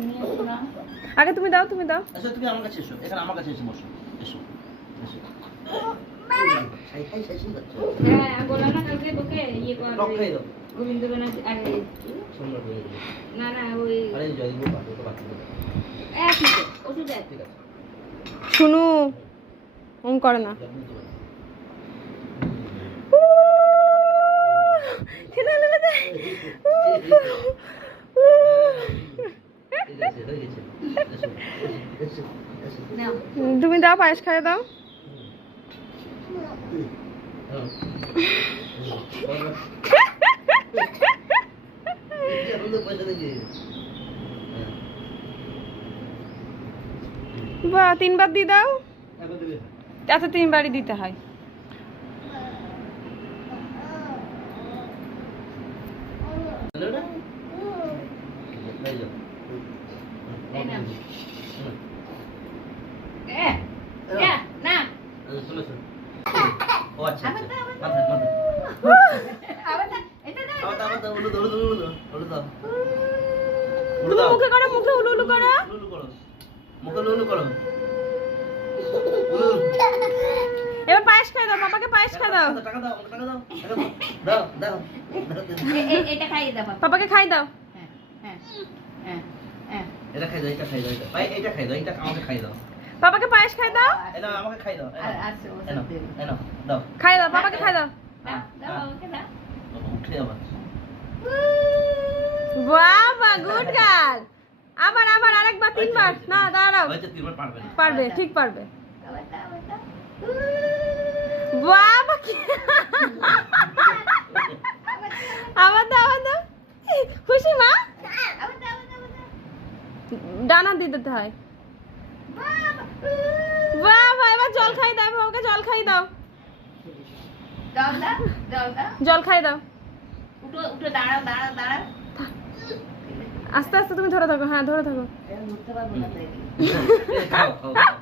তুমি। আগে তুমি দাও তুমি দাও এসো তুমি আমার কাছে এসো এখানে আমার কাছে এসে বসো এসো এসো হয়ে যাচ্ছে হ্যাঁ বলো না কালকে তোকে ইয়ে করবে আরে হয়ে না না ওই আরে জয় বাকি তো বাকি আছে। ওষুধ এক শুনু ওম করে না তুমি দাও পায়েস খাইয়ে দাও। বা তিনবার দিয়ে দাও। আচ্ছা তিনবারই দিতে হয়। মুখে করো মুখে উলু উলু করো। মুখে উলু করো। এবার পায়েস খাই দাও বাবাকে পায়েস খাই দাও টাকা দাও, টাকা দাও, দাও। দাও, এটা খাইয়ে দাও বাবা। পাপাকে খাই দাও হ্যাঁ হ্যাঁ হ্যাঁ হ্যাঁ এটা খাই দাও, এটা খাই দাও, এটা। ভাই, এটা খাই দাও, এটা আমাকে খাই দাও। পাপাকে পায়েস খাই দাও? এটা আমাকে খাই দাও, নাও, দাও। খাই দাও খাই বাবাকে বাবা, উঠে আবার। বাবা গুড গার্ল। আবার আবার আরেকবার তিনবার। না দাঁড়াও। পারবে ঠিক পারবে। আবার দাও বাবা কি? আবার দাও আবার দাও খুশি মা আবার দাও আবার দাও আবার দাও ডানা দিয়ে দিতে হয়। বাবা এবার জল খাই দাও বাবাকে জল খাই দাও। জল খাই দাও। আস্তে আস্তে তুমি ধরে থাকো হ্যাঁ ধরে থাকো।